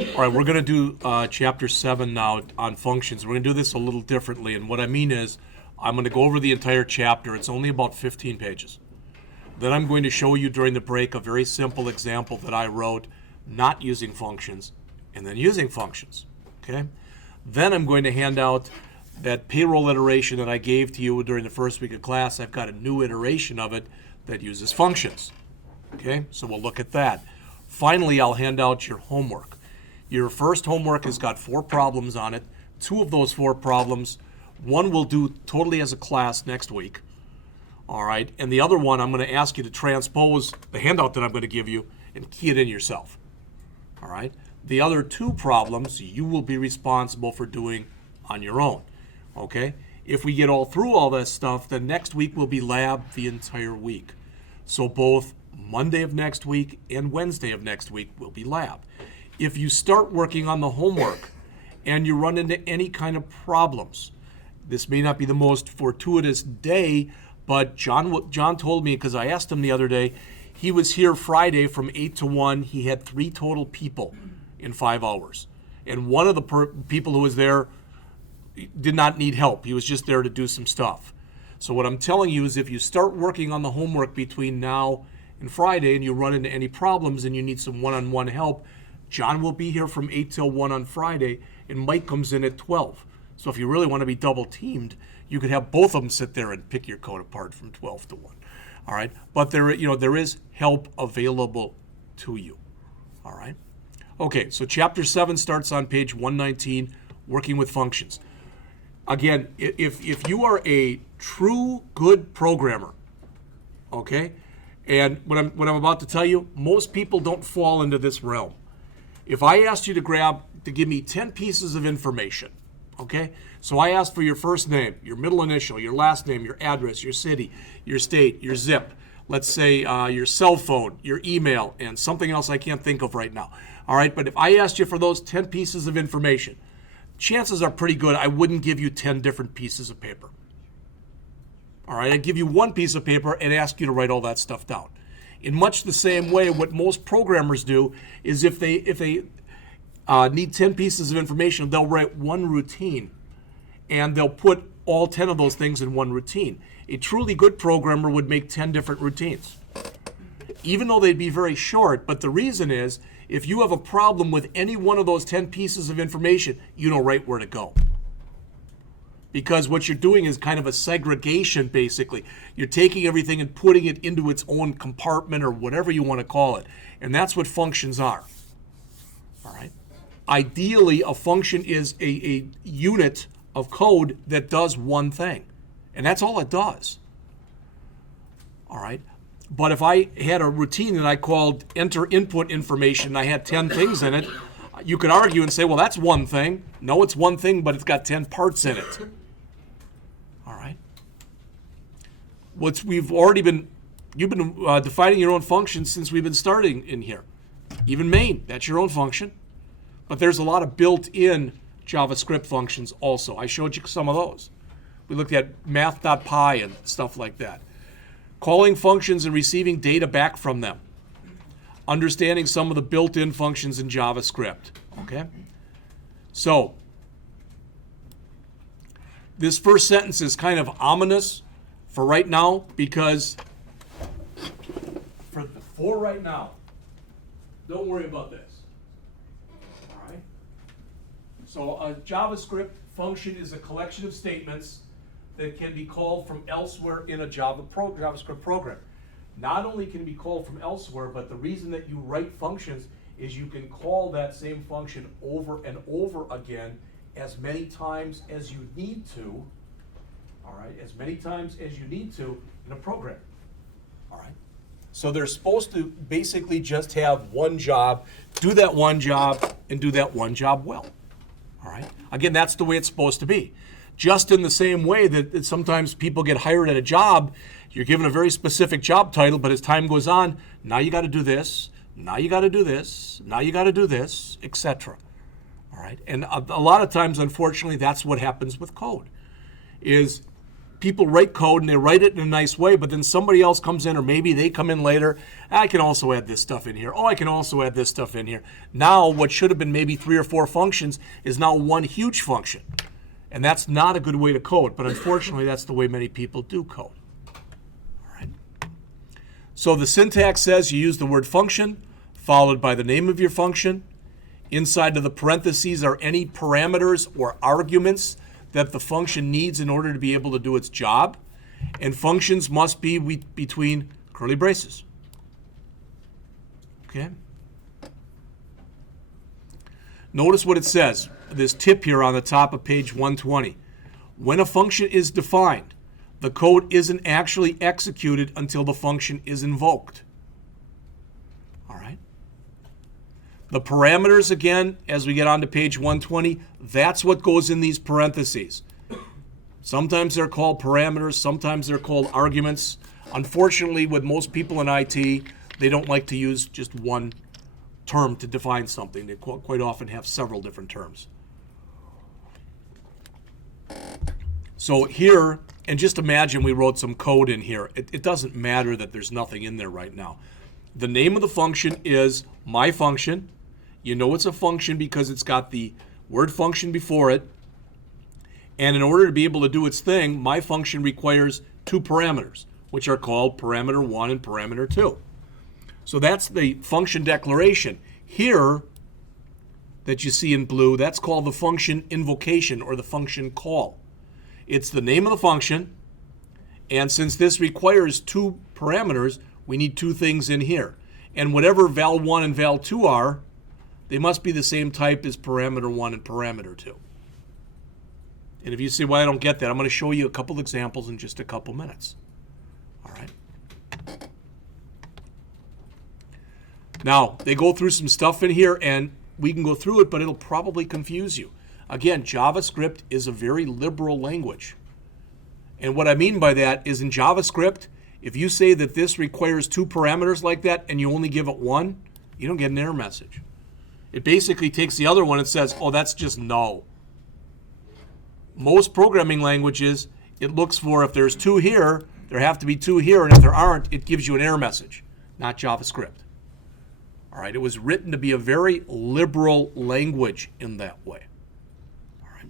All right, we're going to do Chapter 7 now on functions. We're going to do this a little differently, and what I mean is I'm going to go over the entire chapter. It's only about 15 pages. Then I'm going to show you during the break a very simple example that I wrote, not using functions, and then using functions, okay? Then I'm going to hand out that payroll iteration that I gave to you during the first week of class. I've got a new iteration of it that uses functions, okay? So we'll look at that. Finally, I'll hand out your homework. Your first homework has got 4 problems on it. 2 of those 4 problems, one we'll do totally as a class next week. All right, and the other one I'm going to ask you to transpose the handout that I'm going to give you and key it in yourself. All right, the other 2 problems you will be responsible for doing on your own. Okay, if we get all through all this stuff, then next week will be lab the entire week. So both Monday of next week and Wednesday of next week will be lab. If you start working on the homework and you run into any kind of problems, this may not be the most fortuitous day, but John told me, because I asked him the other day, he was here Friday from 8 to 1. He had 3 total people in 5 hours. And one of the people who was there did not need help. He was just there to do some stuff. So what I'm telling you is if you start working on the homework between now and Friday and you run into any problems and you need some one-on-one help, John will be here from 8 till 1 on Friday, and Mike comes in at 12. So if you really want to be double teamed, you could have both of them sit there and pick your code apart from 12 to 1. All right? But there is help available to you. All right? Okay, so Chapter 7 starts on page 119, working with functions. Again, if you are a true good programmer, okay, and what I'm about to tell you, most people don't fall into this realm. If I asked you to give me 10 pieces of information, okay? So I asked for your first name, your middle initial, your last name, your address, your city, your state, your zip, let's say your cell phone, your email, and something else I can't think of right now. All right, but if I asked you for those 10 pieces of information, chances are pretty good I wouldn't give you 10 different pieces of paper. All right, I'd give you 1 piece of paper and ask you to write all that stuff down. In much the same way, what most programmers do is if they need 10 pieces of information, they'll write 1 routine, and they'll put all 10 of those things in 1 routine. A truly good programmer would make 10 different routines, even though they'd be very short. But the reason is, if you have a problem with any one of those 10 pieces of information, you know right where to go. Because what you're doing is kind of a segregation, basically. You're taking everything and putting it into its own compartment or whatever you want to call it. And that's what functions are. All right? Ideally, a function is a unit of code that does one thing. And that's all it does. All right? But if I had a routine that I called enter input information and I had 10 things in it, you could argue and say, well, that's one thing. No, it's one thing, but it's got 10 parts in it. All right. You've been defining your own functions since we've been starting in here. Even main, that's your own function. But there's a lot of built-in JavaScript functions also. I showed you some of those. We looked at math.py and stuff like that. Calling functions and receiving data back from them. Understanding some of the built-in functions in JavaScript. Okay? So, this first sentence is kind of ominous for right now because for right now, don't worry about this. All right? So a JavaScript function is a collection of statements that can be called from elsewhere in a JavaScript program. Not only can it be called from elsewhere, but the reason that you write functions is you can call that same function over and over again as many times as you need to, all right, as many times as you need to in a program, all right? So they're supposed to basically just have one job, do that one job, and do that one job well, all right? Again, that's the way it's supposed to be. Just in the same way that sometimes people get hired at a job, you're given a very specific job title, but as time goes on, now you got to do this, now you got to do this, now you got to do this, etc. All right, and a lot of times, unfortunately, that's what happens with code. Is people write code and they write it in a nice way, but then somebody else comes in, or maybe they come in later. I can also add this stuff in here. Oh, I can also add this stuff in here. Now, what should have been maybe 3 or 4 functions is now one huge function. And that's not a good way to code, but unfortunately, that's the way many people do code. All right. So the syntax says you use the word function, followed by the name of your function. Inside of the parentheses are any parameters or arguments that the function needs in order to be able to do its job. And functions must be between curly braces. Okay? Notice what it says, this tip here on the top of page 120. When a function is defined, the code isn't actually executed until the function is invoked. All right? The parameters, again, as we get on to page 120, that's what goes in these parentheses. Sometimes they're called parameters, sometimes they're called arguments. Unfortunately, with most people in IT, they don't like to use just one term to define something. They quite often have several different terms. So here, and just imagine we wrote some code in here. It doesn't matter that there's nothing in there right now. The name of the function is my function. You know it's a function because it's got the word function before it. And in order to be able to do its thing, my function requires 2 parameters, which are called parameter 1 and parameter 2. So that's the function declaration. Here, that you see in blue, that's called the function invocation or the function call. It's the name of the function, and since this requires 2 parameters, we need 2 things in here. And whatever val1 and val2 are, they must be the same type as parameter 1 and parameter 2. And if you say, well, I don't get that, I'm going to show you a couple examples in just a couple minutes. All right. Now, they go through some stuff in here, and we can go through it, but it'll probably confuse you. Again, JavaScript is a very liberal language. And what I mean by that is in JavaScript, if you say that this requires 2 parameters like that and you only give it 1, you don't get an error message. It basically takes the other one and says, oh, that's just no. Most programming languages, it looks for if there's 2 here, there have to be 2 here, and if there aren't, it gives you an error message, not JavaScript. All right, it was written to be a very liberal language in that way. All right.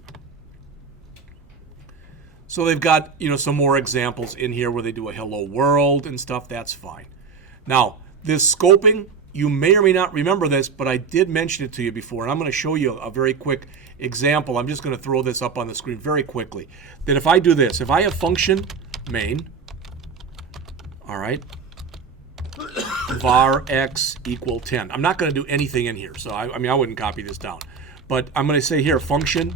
So they've got, some more examples in here where they do a hello world and stuff. That's fine. Now, this scoping, you may or may not remember this, but I did mention it to you before, and I'm going to show you a very quick example. I'm just going to throw this up on the screen very quickly. That if I do this, if I have function main, all right, var x equal 10. I'm not going to do anything in here, so I wouldn't copy this down. But I'm going to say here, function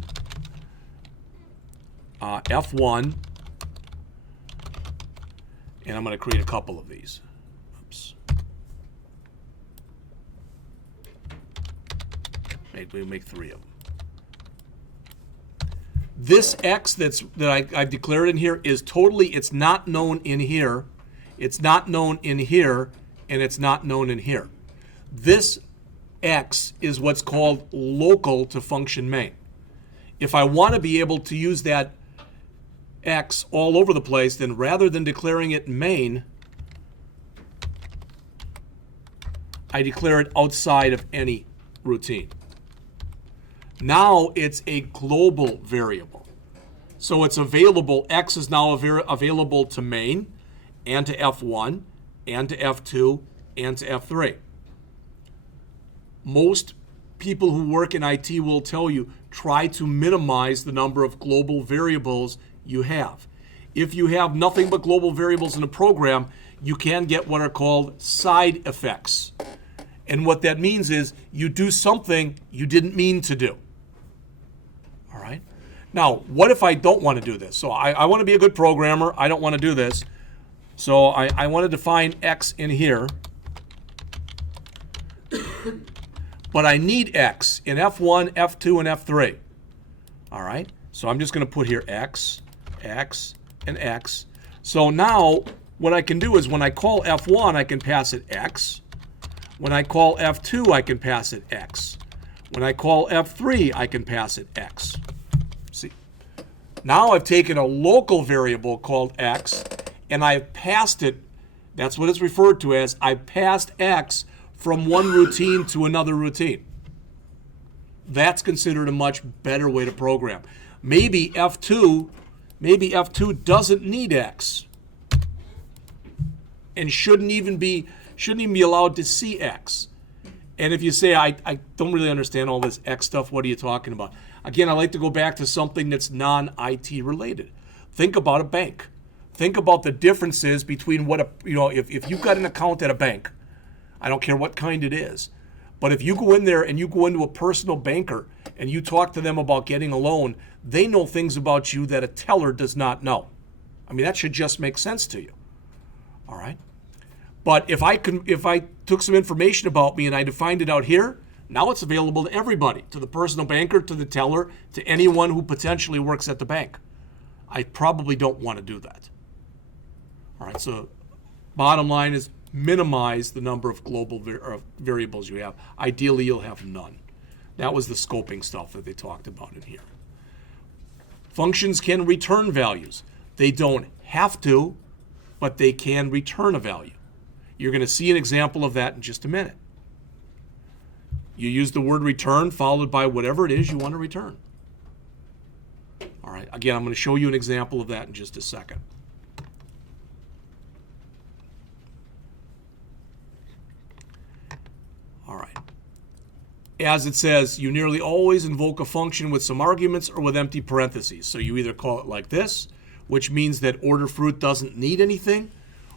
f1, and I'm going to create a couple of these. Oops. We'll make 3 of them. This x that I've declared in here is totally, it's not known in here. It's not known in here, and it's not known in here. This x is what's called local to function main. If I want to be able to use that x all over the place, then rather than declaring it main, I declare it outside of any routine. Now it's a global variable. So it's available, x is now available to main, and to F1, and to F2, and to F3. Most people who work in IT will tell you, try to minimize the number of global variables you have. If you have nothing but global variables in a program, you can get what are called side effects. And what that means is you do something you didn't mean to do. All right? Now, what if I don't want to do this? So I want to be a good programmer. I don't want to do this. So I want to define x in here, but I need x in F1, F2, and F3. All right? So I'm just going to put here x, x, and x. So now what I can do is when I call F1, I can pass it x. When I call F2, I can pass it x. When I call F3, I can pass it x. See? Now I've taken a local variable called x, and I've passed it, that's what it's referred to as, I passed x from one routine to another routine. That's considered a much better way to program. Maybe F2 doesn't need x and shouldn't even be allowed to see x. And if you say, I don't really understand all this x stuff, what are you talking about? Again, I like to go back to something that's non-IT related. Think about a bank. Think about the differences between what if you've got an account at a bank, I don't care what kind it is, but if you go in there and you go into a personal banker and you talk to them about getting a loan, they know things about you that a teller does not know. I mean, that should just make sense to you. All right? But if I took some information about me and I defined it out here, now it's available to everybody, to the personal banker, to the teller, to anyone who potentially works at the bank. I probably don't want to do that. All right, so bottom line is minimize the number of global variables you have. Ideally, you'll have none. That was the scoping stuff that they talked about in here. Functions can return values. They don't have to, but they can return a value. You're going to see an example of that in just a minute. You use the word return followed by whatever it is you want to return. All right, again, I'm going to show you an example of that in just a second. All right. As it says, you nearly always invoke a function with some arguments or with empty parentheses. So you either call it like this, which means that order fruit doesn't need anything,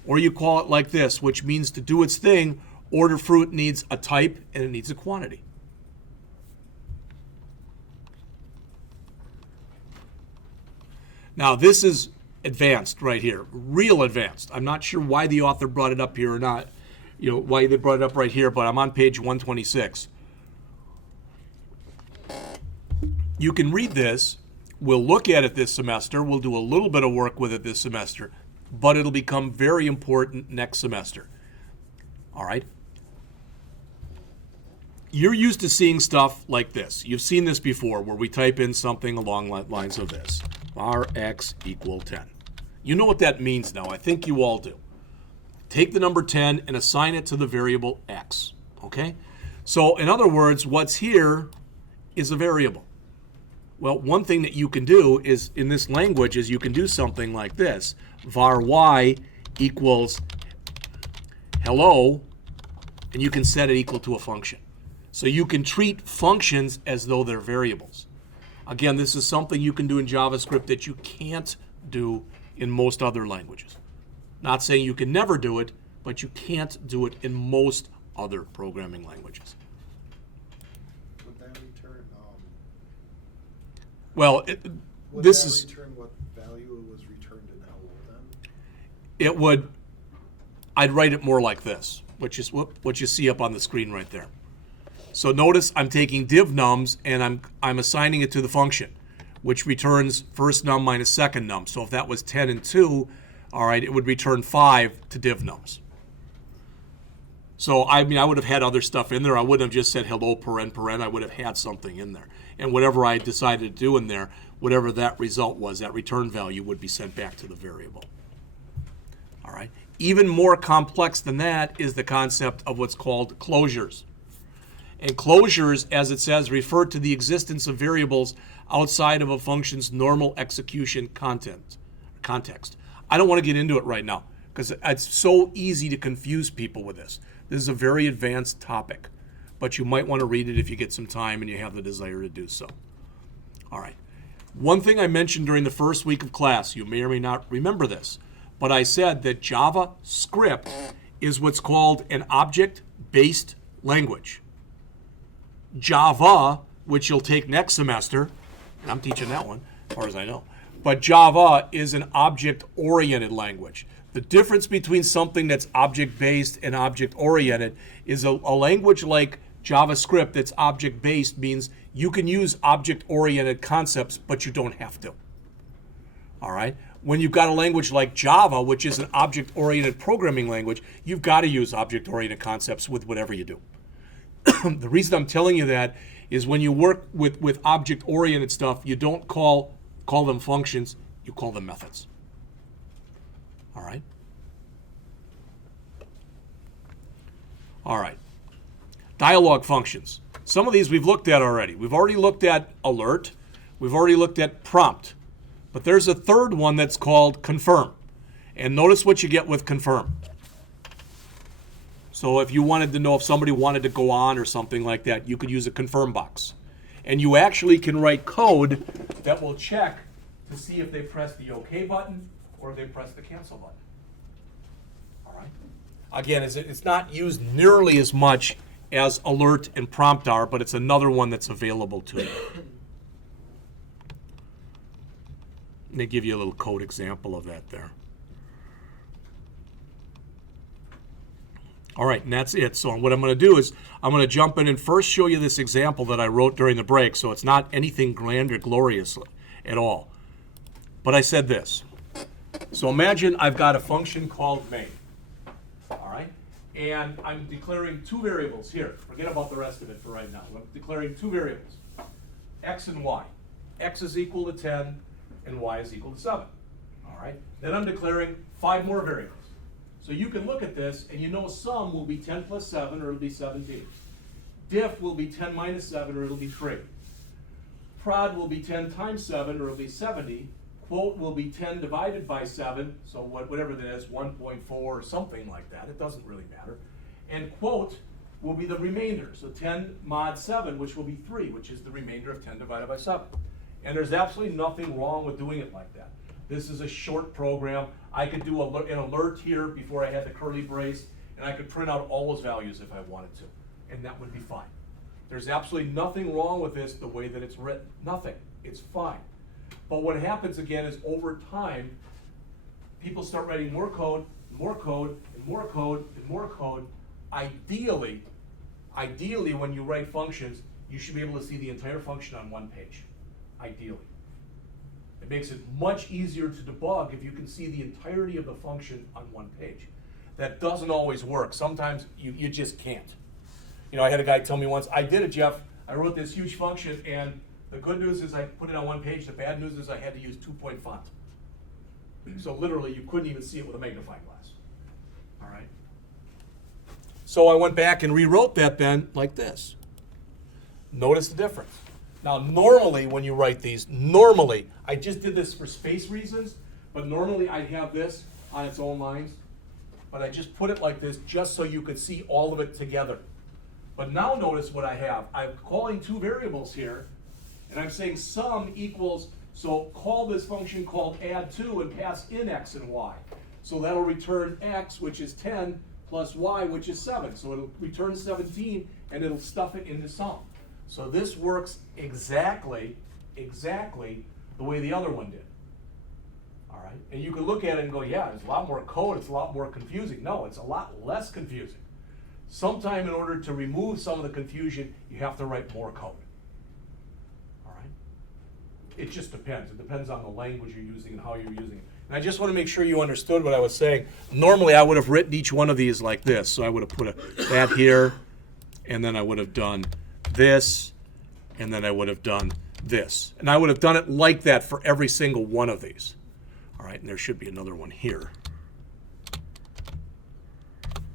or you call it like this, which means to do its thing, order fruit needs a type and it needs a quantity. Now this is advanced right here, real advanced. I'm not sure why the author brought it up here or not, why they brought it up right here, but I'm on page 126. You can read this. We'll look at it this semester. We'll do a little bit of work with it this semester, but it'll become very important next semester. All right? You're used to seeing stuff like this. You've seen this before where we type in something along the lines of this. Var x equal 10. You know what that means now. I think you all do. Take the number 10 and assign it to the variable x. Okay? So in other words, what's here is a variable. Well, one thing that you can do is, in this language, is you can do something like this. Var y equals hello, and you can set it equal to a function. So you can treat functions as though they're variables. Again, this is something you can do in JavaScript that you can't do in most other languages. Not saying you can never do it, but you can't do it in most other programming languages. Would that return? Well, Would this that is. return what value it was returned in hello then? It would. I'd write it more like this, which is what you see up on the screen right there. So notice I'm taking div nums and I'm assigning it to the function, which returns first num minus second num. So if that was 10 and 2, all right, it would return 5 to div nums. So I mean, I would have had other stuff in there. I wouldn't have just said hello paren paren. I would have had something in there. And whatever I decided to do in there, whatever that result was, that return value would be sent back to the variable. All right. Even more complex than that is the concept of what's called closures. And closures, as it says, refer to the existence of variables outside of a function's normal execution context. I don't want to get into it right now because it's so easy to confuse people with this. This is a very advanced topic, but you might want to read it if you get some time and you have the desire to do so. All right. One thing I mentioned during the first week of class, you may or may not remember this, but I said that JavaScript is what's called an object-based language. Java, which you'll take next semester, and I'm teaching that one, as far as I know, but Java is an object-oriented language. The difference between something that's object-based and object-oriented is a language like JavaScript that's object-based means you can use object-oriented concepts, but you don't have to. All right? When you've got a language like Java, which is an object-oriented programming language, you've got to use object-oriented concepts with whatever you do. The reason I'm telling you that is when you work with object-oriented stuff, you don't call call them functions, you call them methods. All right? All right. Dialog functions. Some of these we've looked at already. We've already looked at alert. We've already looked at prompt. But there's a third one that's called confirm. And notice what you get with confirm. So if you wanted to know if somebody wanted to go on or something like that, you could use a confirm box. And you actually can write code that will check to see if they press the OK button or if they press the cancel button. All right. Again, it's not used nearly as much as alert and prompt are, but it's another one that's available to you. Let me give you a little code example of that there. All right, and that's it. So what I'm going to do is I'm going to jump in and first show you this example that I wrote during the break, so it's not anything grand or glorious at all. But I said this. So imagine I've got a function called main. All right? And I'm declaring two variables here. Forget about the rest of it for right now. I'm declaring two variables, x and y. X is equal to 10 and y is equal to 7. All right? Then I'm declaring 5 more variables. So you can look at this and you know sum will be 10 plus 7 or it'll be 17. Diff will be 10 minus 7 or it'll be 3. Prod will be 10 times 7 or it'll be 70. Quote will be 10 divided by 7, so whatever that is, 1.4 or something like that. It doesn't really matter. And quote will be the remainder, so 10 mod 7, which will be 3, which is the remainder of 10 divided by 7. And there's absolutely nothing wrong with doing it like that. This is a short program. I could do an alert here before I had the curly brace, and I could print out all those values if I wanted to, and that would be fine. There's absolutely nothing wrong with this the way that it's written. Nothing. It's fine. But what happens again is over time, people start writing more code, more code, and more code, and more code. Ideally, when you write functions, you should be able to see the entire function on one page. Ideally. It makes it much easier to debug if you can see the entirety of the function on one page. That doesn't always work. Sometimes you just can't. You know, I had a guy tell me once, I did it, Jeff. I wrote this huge function, and the good news is I put it on one page. The bad news is I had to use 2-point font. So literally, you couldn't even see it with a magnifying glass. All right? So I went back and rewrote that then like this. Notice the difference. Now, normally when you write these, I just did this for space reasons, but normally I'd have this on its own lines. But I just put it like this just so you could see all of it together. But now notice what I have. I'm calling two variables here, and I'm saying sum equals, so call this function called add2 and pass in x and y. So that'll return x, which is 10, plus y, which is 7. So it'll return 17, and it'll stuff it into sum. So this works exactly the way the other one did. All right? And you can look at it and go, yeah, there's a lot more code, it's a lot more confusing. No, it's a lot less confusing. Sometime in order to remove some of the confusion, you have to write more code. All right? It just depends. It depends on the language you're using and how you're using it. And I just want to make sure you understood what I was saying. Normally, I would have written each one of these like this. So I would have put that here, and then I would have done this, and then I would have done this. And I would have done it like that for every single one of these. All right, and there should be another one here.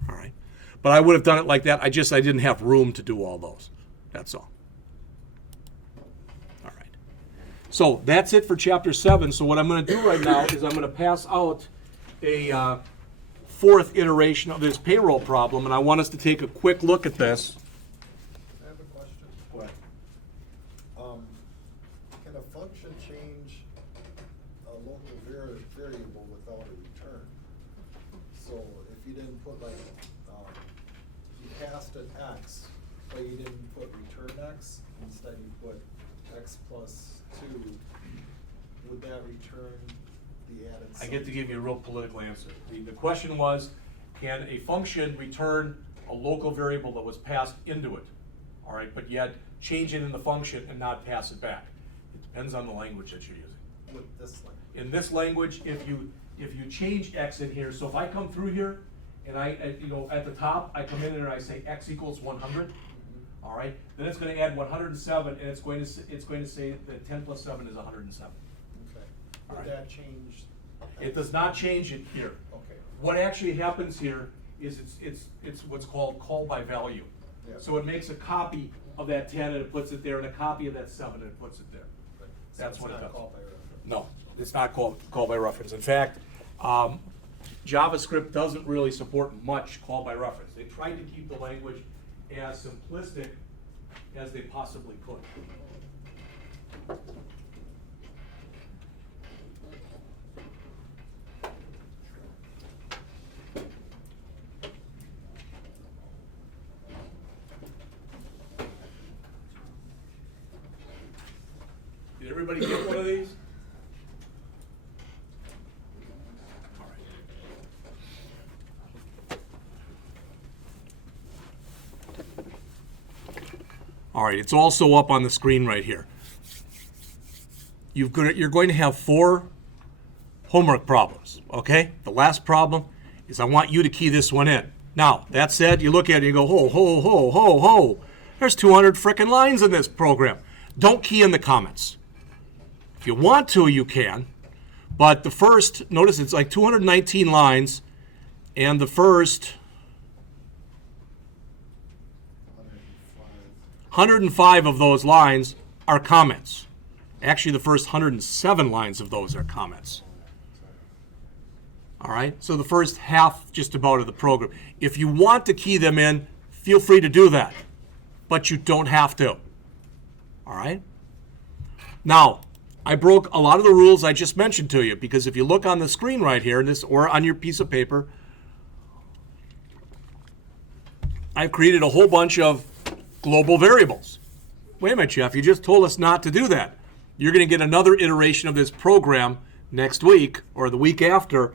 All right. But I would have done it like that. I didn't have room to do all those. That's all. All right. So that's it for Chapter 7. So what I'm going to do right now is I'm going to pass out a fourth iteration of this payroll problem, and I want us to take a quick look at this. I have a question. Go ahead. Can a function change a local variable without a return? So if you didn't put like, you passed it x, but you didn't put return x, instead you put x plus 2, would that return the added I sum? get to give you a real political answer. The question was, can a function return a local variable that was passed into it, all right, but yet change it in the function and not pass it back? It depends on the language that you're using. With this language? In this language, if you change x in here, so if I come through here and at the top, I come in and I say x equals 100, all right, then it's going to add 107, and it's going to say that 10 plus 7 is 107. Would that change? It does not change it here. Okay. What actually happens here is it's what's called call by value. Yeah. So it makes a copy of that 10 and it puts it there, and a copy of that 7 and it puts it there. Right. So That's it's what it not does. called by reference. No, it's not call by reference. In fact, JavaScript doesn't really support much call by reference. They tried to keep the language as simplistic as they possibly could. Did everybody get one of these? All right. All right, it's also up on the screen right here. You're going to have 4 homework problems, okay? The last problem is I want you to key this one in. Now, that said, you look at it and you go, ho, ho, ho, ho, ho. There's 200 frickin' lines in this program. Don't key in the comments. If you want to, you can. But the first, notice it's like 219 lines, and the first 105 of those lines are comments. Actually, the first 107 lines of those are comments. All right, so the first half just about of the program. If you want to key them in, feel free to do that, but you don't have to. All right? Now, I broke a lot of the rules I just mentioned to you, because if you look on the screen right here, or on your piece of paper, I've created a whole bunch of global variables. Wait a minute, Jeff, you just told us not to do that. You're going to get another iteration of this program next week or the week after,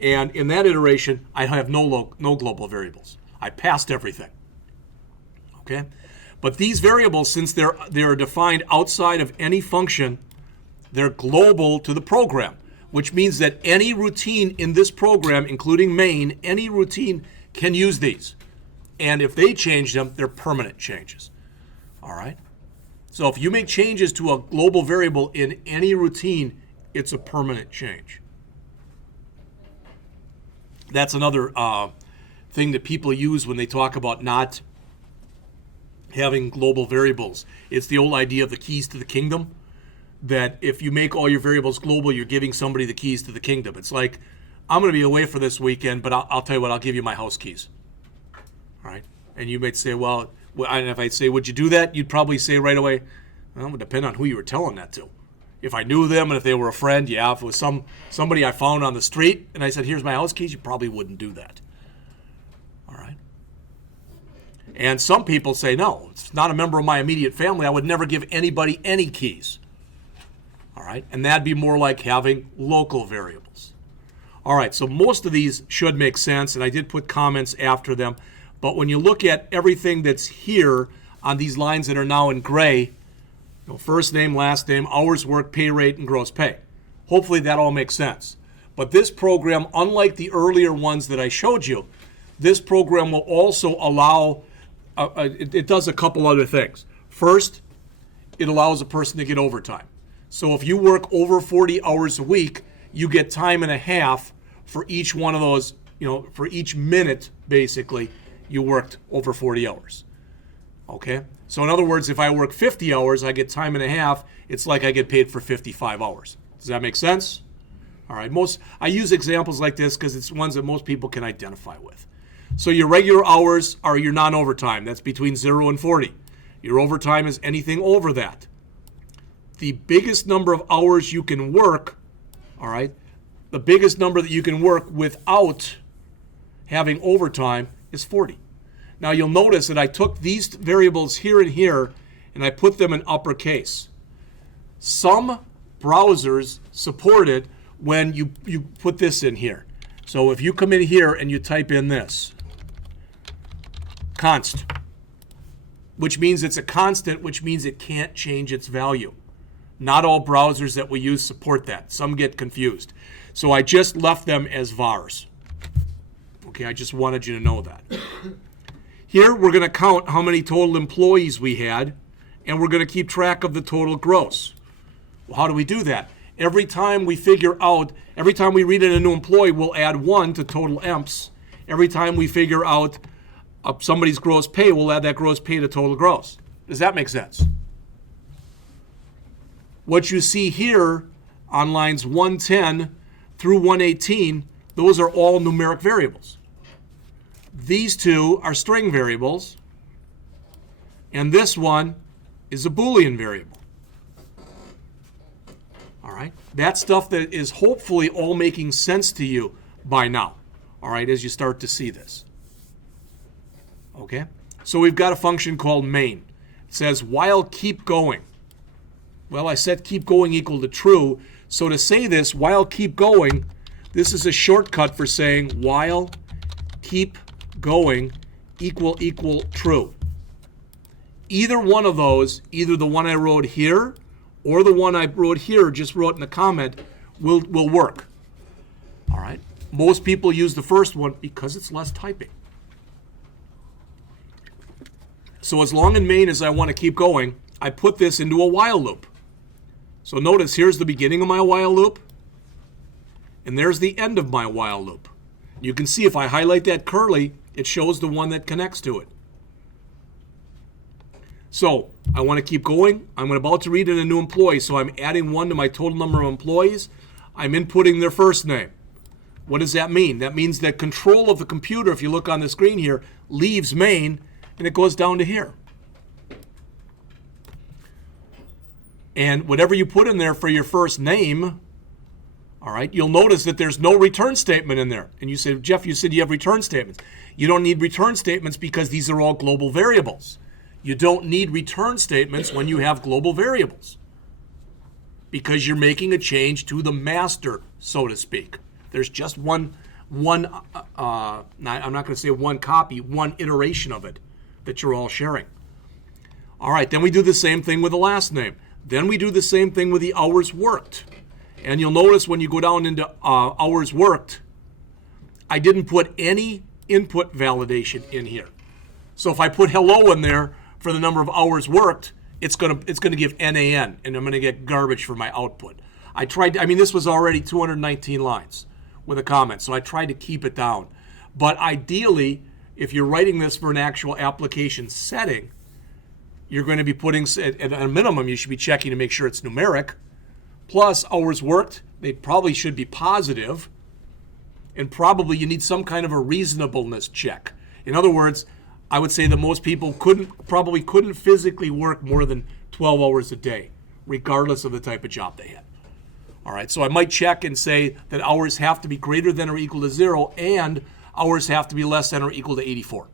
and in that iteration, I have no global variables. I passed everything. Okay? But these variables, since they're defined outside of any function, they're global to the program, which means that any routine in this program, including main, any routine can use these. And if they change them, they're permanent changes. All right? So if you make changes to a global variable in any routine, it's a permanent change. That's another thing that people use when they talk about not having global variables. It's the old idea of the keys to the kingdom, that if you make all your variables global, you're giving somebody the keys to the kingdom. It's like, I'm going to be away for this weekend, but I'll tell you what, I'll give you my house keys. All right? And you might say, well, and if I say, would you do that? You'd probably say right away, well, it would depend on who you were telling that to. If I knew them and if they were a friend, yeah. If it was somebody I found on the street and I said, here's my house keys, you probably wouldn't do that. All right? And some people say, no, it's not a member of my immediate family. I would never give anybody any keys. All right? And that'd be more like having local variables. All right, so most of these should make sense, and I did put comments after them. But when you look at everything that's here on these lines that are now in gray, first name, last name, hours worked, pay rate, and gross pay. Hopefully that all makes sense. But this program, unlike the earlier ones that I showed you, this program will also allow, it does a couple other things. First, it allows a person to get overtime. So if you work over 40 hours a week, you get time and a half for each one of those, for each minute, basically, you worked over 40 hours. Okay? So in other words, if I work 50 hours, I get time and a half. It's like I get paid for 55 hours. Does that make sense? All right. I use examples like this because it's ones that most people can identify with. So your regular hours are your non-overtime. That's between 0 and 40. Your overtime is anything over that. The biggest number of hours you can work, all right, the biggest number that you can work without having overtime is 40. Now you'll notice that I took these variables here and here and I put them in uppercase. Some browsers support it when you put this in here. So if you come in here and you type in this, const, which means it's a constant, which means it can't change its value. Not all browsers that we use support that. Some get confused. So I just left them as vars. Okay, I just wanted you to know that. Here, we're going to count how many total employees we had, and we're going to keep track of the total gross. Well, how do we do that? every time we read in a new employee, we'll add 1 to total EMPs. Every time we figure out somebody's gross pay, we'll add that gross pay to total gross. Does that make sense? What you see here on lines 110 through 118, those are all numeric variables. These two are string variables, and this one is a Boolean variable. All right? That's stuff that is hopefully all making sense to you by now, all right, as you start to see this. Okay? So we've got a function called main. It says while keep going. Well, I said keep going equal to true. So to say this, while keep going, this is a shortcut for saying while keep going equal true. Either one of those, either the one I wrote here or the one I wrote here, just wrote in the comment, will work. All right? Most people use the first one because it's less typing. So as long in main as I want to keep going, I put this into a while loop. So notice here's the beginning of my while loop, and there's the end of my while loop. You can see if I highlight that curly, it shows the one that connects to it. So I want to keep going. I'm about to read in a new employee, so I'm adding 1 to my total number of employees. I'm inputting their first name. What does that mean? That means that control of the computer, if you look on the screen here, leaves main, and it goes down to here. And whatever you put in there for your first name, all right, you'll notice that there's no return statement in there. And you say, Jeff, you said you have return statements. You don't need return statements because these are all global variables. You don't need return statements when you have global variables because you're making a change to the master, so to speak. There's just one I'm not going to say one copy, one iteration of it that you're all sharing. All right, then we do the same thing with the last name. Then we do the same thing with the hours worked. And you'll notice when you go down into hours worked, I didn't put any input validation in here. So if I put hello in there for the number of hours worked, it's gonna give NaN, and I'm gonna get garbage for my output. This was already 219 lines with a comment, so I tried to keep it down. But ideally, if you're writing this for an actual application setting, you're going to be putting, at a minimum, you should be checking to make sure it's numeric. Plus, hours worked, they probably should be positive, and probably you need some kind of a reasonableness check. In other words, I would say that most people probably couldn't physically work more than 12 hours a day, regardless of the type of job they had. All right, so I might check and say that hours have to be greater than or equal to 0, and hours have to be less than or equal to 84.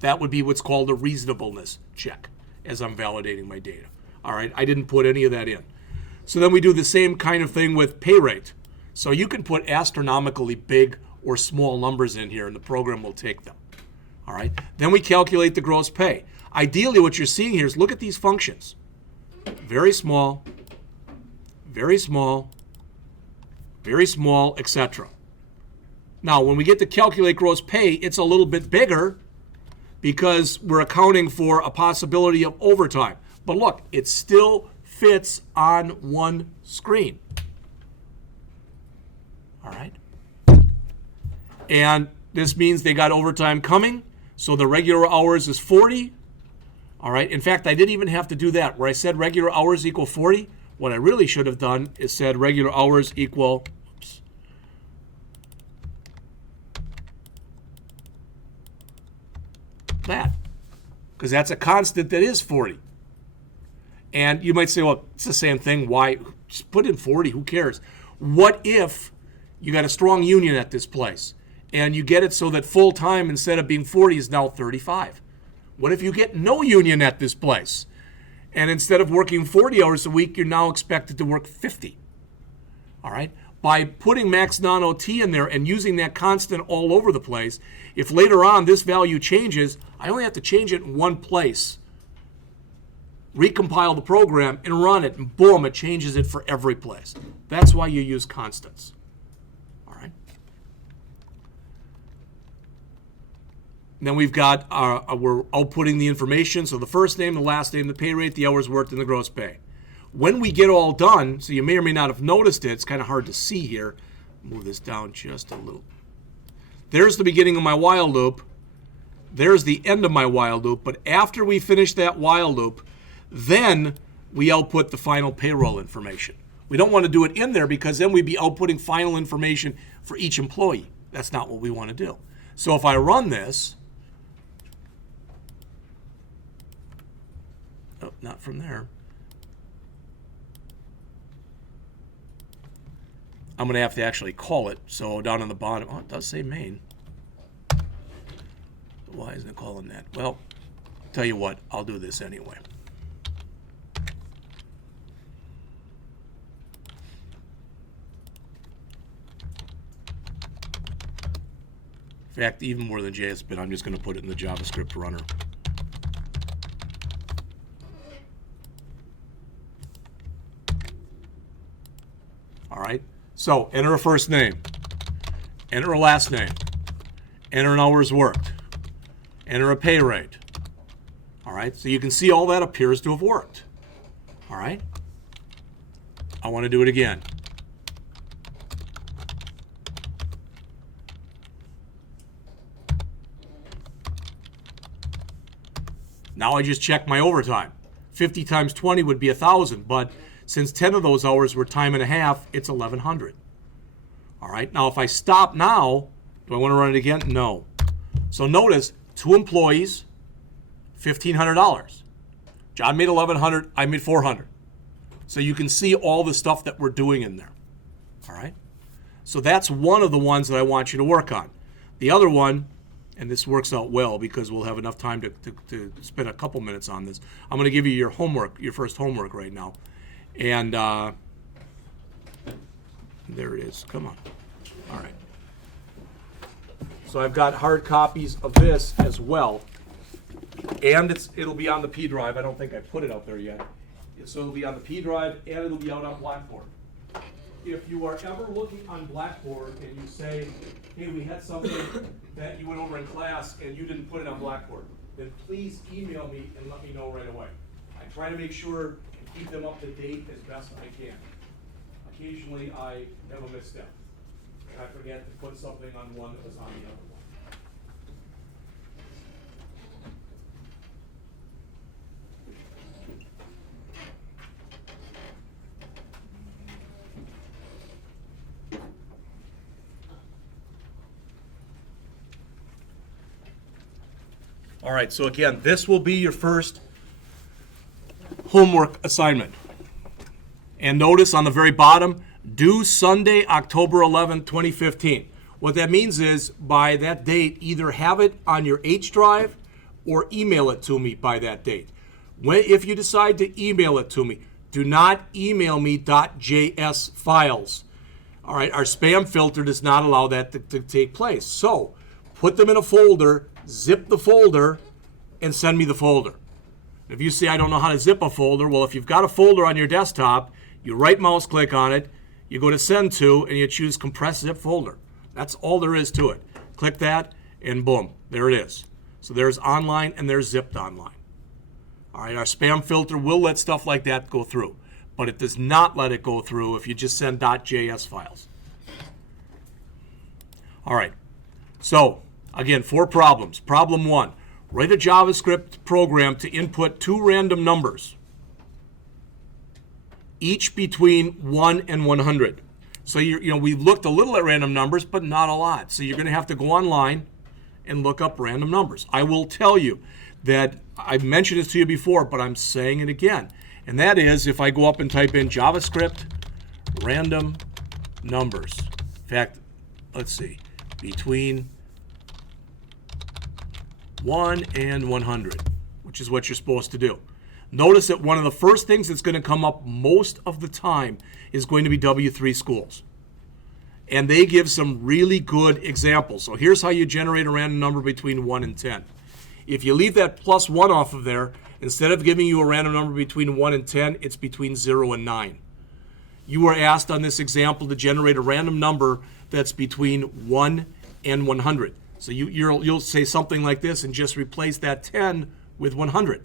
That would be what's called a reasonableness check as I'm validating my data. All right, I didn't put any of that in. So then we do the same kind of thing with pay rate. So you can put astronomically big or small numbers in here, and the program will take them. All right, then we calculate the gross pay. Ideally, what you're seeing here is look at these functions. Very small, very small, very small, etc. Now, when we get to calculate gross pay, it's a little bit bigger because we're accounting for a possibility of overtime. But look, it still fits on one screen. All right? And this means they got overtime coming, so the regular hours is 40. All right? In fact, I didn't even have to do that. Where I said regular hours equal 40, what I really should have done is said regular hours equal that, because that's a constant that is 40. And you might say, well, it's the same thing. Why? Just put in 40. Who cares? What if you got a strong union at this place and you get it so that full time instead of being 40 is now 35? What if you get no union at this place and instead of working 40 hours a week, you're now expected to work 50? All right? By putting max non-OT in there and using that constant all over the place, if later on this value changes, I only have to change it in one place, recompile the program, and run it, and boom, it changes it for every place. That's why you use constants. All right? Then we've got, we're outputting the information, so the first name, the last name, the pay rate, the hours worked, and the gross pay. when we get all done, so you may or may not have noticed it, it's kind of hard to see here. Move this down just a little. There's the beginning of my while loop. There's the end of my while loop. But after we finish that while loop, then we output the final payroll information. We don't want to do it in there because then we'd be outputting final information for each employee. That's not what we want to do. So if I run this, oh, not from there. I'm going to have to actually call it. So down on the bottom, oh, it does say main. Why isn't it calling that? Well, I'll tell you what, I'll do this anyway. In fact, even more than JSBit, I'm just going to put it in the JavaScript runner. All right, so enter a first name, enter a last name, enter an hours worked, enter a pay rate. All right, so you can see all that appears to have worked. All right, I want to do it again. Now I just check my overtime. 50 times 20 would be 1,000, but since 10 of those hours were time and a half, it's 1,100. All right, now if I stop now, do I want to run it again? No. So notice, 2 employees, $1,500. John made 1,100, I made 400. So you can see all the stuff that we're doing in there. All right, so that's one of the ones that I want you to work on. The other one, and this works out well because we'll have enough time to spend a couple minutes on this. I'm going to give you your homework, your first homework right now. And there it is. Come on. All right. So I've got hard copies of this as well. And it'll be on the P drive. I don't think I put it out there yet. So it'll be on the P drive and it'll be out on Blackboard. If you are ever looking on Blackboard and you say, hey, we had something that you went over in class and you didn't put it on Blackboard, then please email me and let me know right away. I try to make sure and keep them up to date as best I can. Occasionally I have a misstep. I forget to put something on one that was on the other one. All right, so again, this will be your first homework assignment. And notice on the very bottom, due Sunday, October 11, 2015. What that means is by that date, either have it on your H drive or email it to me by that date. If you decide to email it to me, do not email me .js files. All right, our spam filter does not allow that to take place. So put them in a folder, zip the folder, and send me the folder. If you say I don't know how to zip a folder, well, if you've got a folder on your desktop, you right mouse click on it, you go to send to, and you choose compress zip folder. That's all there is to it. Click that, and boom, there it is. So there's online and there's zipped online. All right, our spam filter will let stuff like that go through, but it does not let it go through if you just send .js files. All right, so again, 4 problems. Problem 1, write a JavaScript program to input 2 random numbers, each between 1 and 100. So we've looked a little at random numbers, but not a lot. So you're going to have to go online and look up random numbers. I will tell you that I've mentioned this to you before, but I'm saying it again. And that is if I go up and type in JavaScript random numbers. In fact, let's see, between 1 and 100, which is what you're supposed to do. Notice that one of the first things that's going to come up most of the time is going to be W3 schools. And they give some really good examples. So here's how you generate a random number between 1 and 10. If you leave that plus 1 off of there, instead of giving you a random number between 1 and 10, it's between 0 and 9. You were asked on this example to generate a random number that's between 1 and 100. So you'll say something like this and just replace that 10 with 100.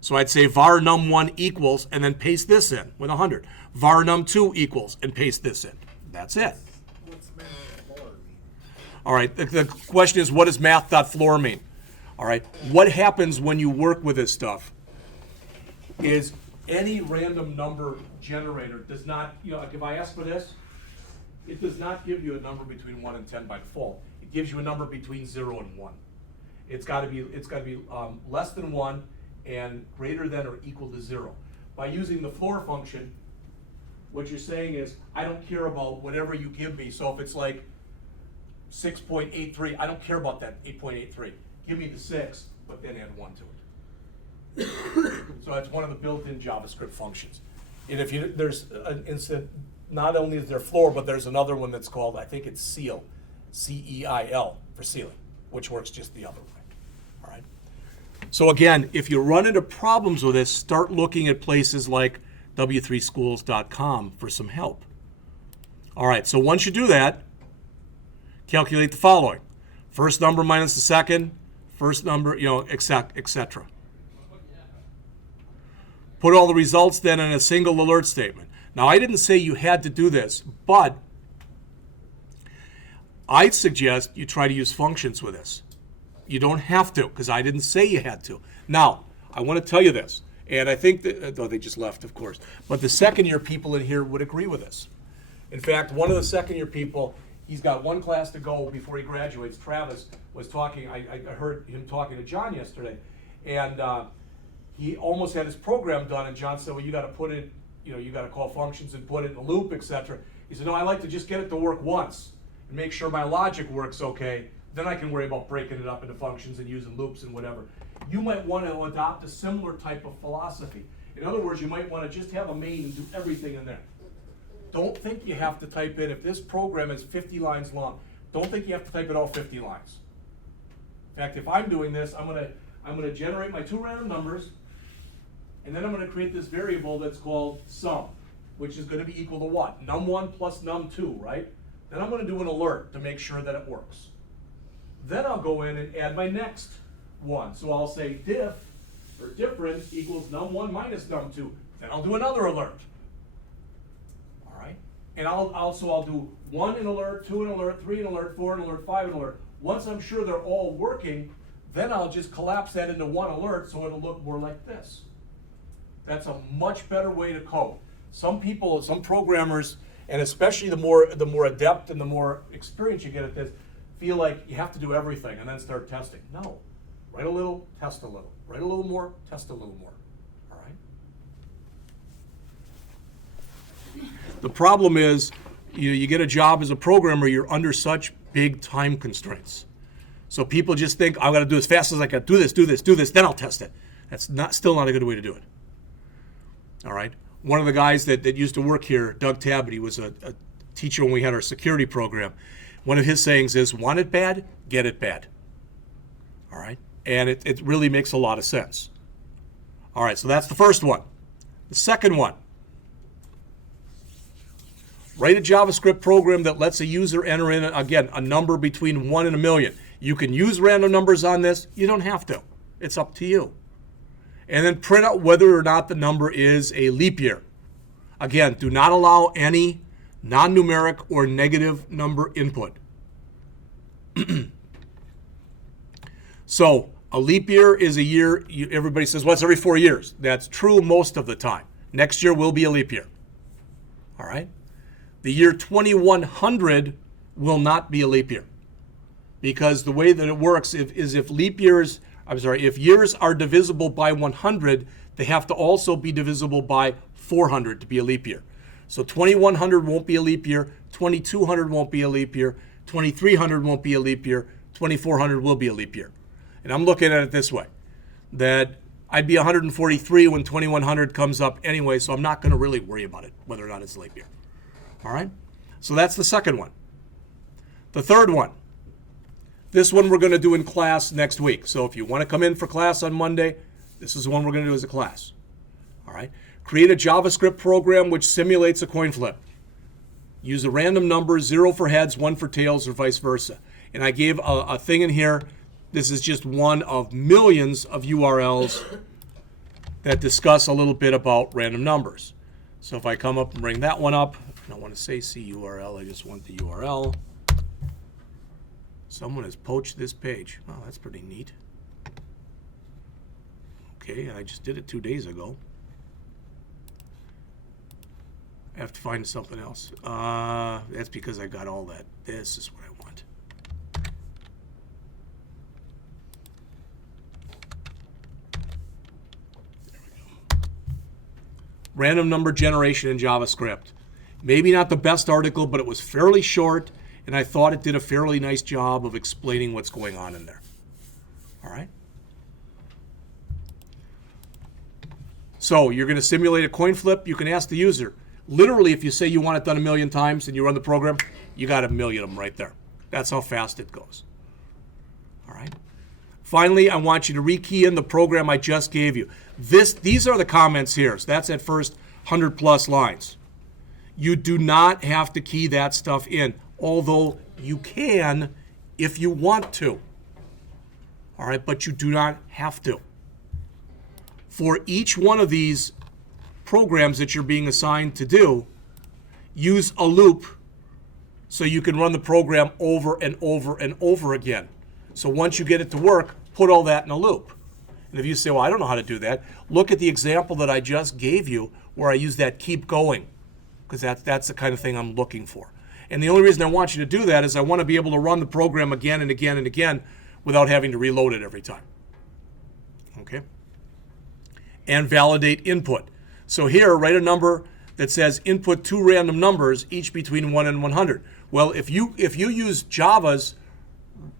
So I'd say var num1 equals, and then paste this in with 100. Var num2 equals, and paste this in. That's it. What's math.floor mean? All right, the question is, what does math.floor mean? All right, what happens when you work with this stuff is any random number generator does not, like if I ask for this, it does not give you a number between 1 and 10 by default. It gives you a number between 0 and 1. It's got to be less than 1 and greater than or equal to 0. By using the floor function, what you're saying is, I don't care about whatever you give me. So if it's like 6.83, I don't care about that 8.83. Give me the 6, but then add 1 to it. So that's one of the built-in JavaScript functions. And if there's an instant, not only is there floor, but there's another one that's called, I think it's ceil, C-E-I-L, for ceiling, which works just the other way. All right. So again, if you run into problems with this, start looking at places like w3schools.com for some help. All right, so once you do that, calculate the following. First number minus the second, first number, etc. Put all the results then in a single alert statement. Now, I didn't say you had to do this, but I'd suggest you try to use functions with this. You don't have to, because I didn't say you had to. Now, I want to tell you this, and I think that, though they just left, of course, but the second-year people in here would agree with this. In fact, one of the second-year people, he's got one class to go before he graduates. Travis was talking, I heard him talking to John yesterday, and he almost had his program done, and John said, well, you got to put it, you got to call functions and put it in a loop, etc. He said, no, I like to just get it to work once and make sure my logic works okay. Then I can worry about breaking it up into functions and using loops and whatever. You might want to adopt a similar type of philosophy. In other words, you might want to just have a main and do everything in there. Don't think you have to type in, if this program is 50 lines long, don't think you have to type in all 50 lines. In fact, if I'm doing this, I'm going to generate my two random numbers, and then I'm going to create this variable that's called sum, which is going to be equal to what? Num1 plus num2, right? Then I'm going to do an alert to make sure that it works. Then I'll go in and add my next one. So I'll say diff, or difference, equals num1 minus num2. Then I'll do another alert. All right? And I'll do 1 an alert, 2 an alert, 3 an alert, 4 an alert, 5 an alert. Once I'm sure they're all working, then I'll just collapse that into one alert so it'll look more like this. That's a much better way to code. Some people, some programmers, and especially the more adept and the more experience you get at this, feel like you have to do everything and then start testing. No. Write a little, test a little. Write a little more, test a little more. All right? The problem is, you get a job as a programmer, you're under such big time constraints. So people just think, I've got to do as fast as I can, do this, then I'll test it. That's still not a good way to do it. All right? One of the guys that used to work here, Doug Tabbitt, he was a teacher when we had our security program. One of his sayings is, want it bad, get it bad. All right? And it really makes a lot of sense. All right, so that's the first one. The second one, write a JavaScript program that lets a user enter in, again, a number between 1 and 1,000,000. You can use random numbers on this. You don't have to. It's up to you. And then print out whether or not the number is a leap year. Again, do not allow any non-numeric or negative number input. So a leap year is a year, everybody says, well, it's every 4 years. That's true most of the time. Next year will be a leap year. All right? The year 2100 will not be a leap year. Because the way that it works is if if years are divisible by 100, they have to also be divisible by 400 to be a leap year. So 2100 won't be a leap year, 2200 won't be a leap year, 2300 won't be a leap year, 2400 will be a leap year. And I'm looking at it this way, that I'd be 143 when 2100 comes up anyway, so I'm not going to really worry about it, whether or not it's a leap year. All right? So that's the second one. The third one, this one we're going to do in class next week. So if you want to come in for class on Monday, this is the one we're going to do as a class. All right? Create a JavaScript program which simulates a coin flip. Use a random number, 0 for heads, 1 for tails, or vice versa. And I gave a thing in here. This is just one of millions of URLs that discuss a little bit about random numbers. So if I come up and bring that one up, I don't want to say CURL, I just want the URL. Someone has poached this page. Oh, that's pretty neat. Okay, I just did it 2 days ago. I have to find something else. That's because I got all that. This is what I want. There we go. Random number generation in JavaScript. Maybe not the best article, but it was fairly short, and I thought it did a fairly nice job of explaining what's going on in there. All right? So you're going to simulate a coin flip. You can ask the user. Literally, if you say you want it done 1,000,000 times and you run the program, you got 1,000,000 of them right there. That's how fast it goes. All right? Finally, I want you to rekey in the program I just gave you. These are the comments here. So that's at first 100+ lines. You do not have to key that stuff in, although you can if you want to. All right, but you do not have to. For each one of these programs that you're being assigned to do, use a loop so you can run the program over and over and over again. So once you get it to work, put all that in a loop. And if you say, well, I don't know how to do that, look at the example that I just gave you where I use that keep going, because that's the kind of thing I'm looking for. And the only reason I want you to do that is I want to be able to run the program again and again and again without having to reload it every time. Okay? And validate input. So here, write a number that says input 2 random numbers, each between 1 and 100. Well, if you use Java's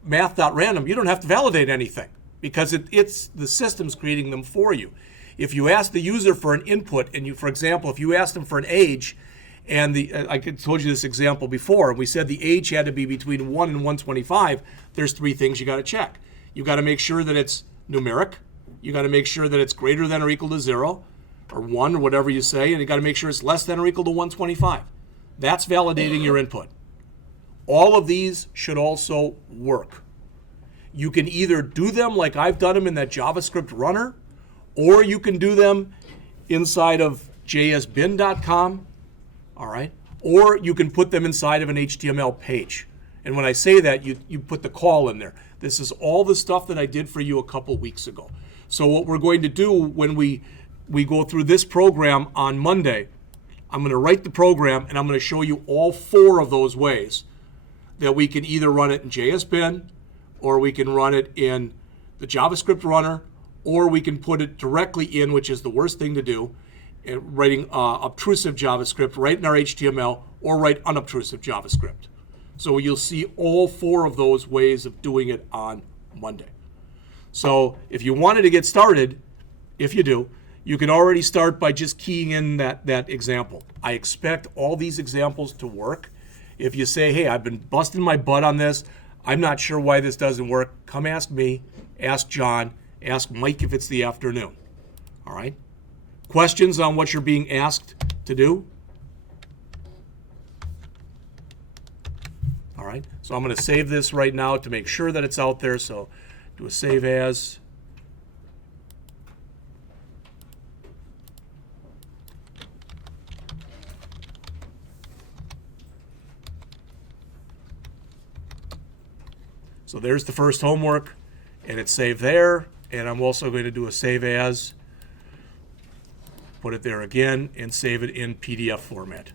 math.random, you don't have to validate anything because it's the system's creating them for you. If you ask the user for an input, and for example, if you asked them for an age, and I told you this example before, we said the age had to be between 1 and 125, there's 3 things you got to check. You got to make sure that it's numeric. You got to make sure that it's greater than or equal to 0, or 1, or whatever you say, and you got to make sure it's less than or equal to 125. That's validating your input. All of these should also work. You can either do them like I've done them in that JavaScript runner, or you can do them inside of jsbin.com, all right? Or you can put them inside of an HTML page. And when I say that, you put the call in there. This is all the stuff that I did for you a couple weeks ago. So what we're going to do when we go through this program on Monday, I'm going to write the program, and I'm going to show you all 4 of those ways that we can either run it in JSBin, or we can run it in the JavaScript runner, or we can put it directly in, which is the worst thing to do, writing obtrusive JavaScript right in our HTML, or write unobtrusive JavaScript. So you'll see all 4 of those ways of doing it on Monday. So if you wanted to get started, if you do, you can already start by just keying in that example. I expect all these examples to work. If you say, hey, I've been busting my butt on this, I'm not sure why this doesn't work, come ask me, ask John, ask Mike if it's the afternoon. All right? Questions on what you're being asked to do? All right, so I'm going to save this right now to make sure that it's out there. So do a save as. So there's the first homework, and it's saved there. And I'm also going to do a save as, put it there again, and save it in PDF format.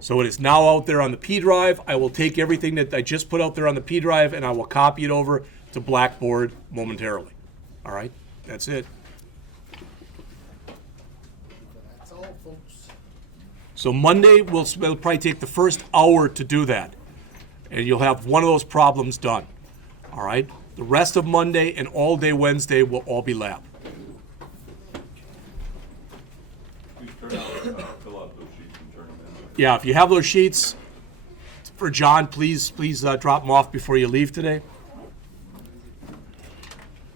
So it is now out there on the P drive. I will take everything that I just put out there on the P drive, and I will copy it over to Blackboard momentarily. All right, that's it. That's all, folks. So Monday, it'll probably take the first hour to do that, and you'll have one of those problems done. All right, the rest of Monday and all day Wednesday will all be lab. Please fill out those sheets and turn them in. Yeah, if you have those sheets for John, please drop them off before you leave today.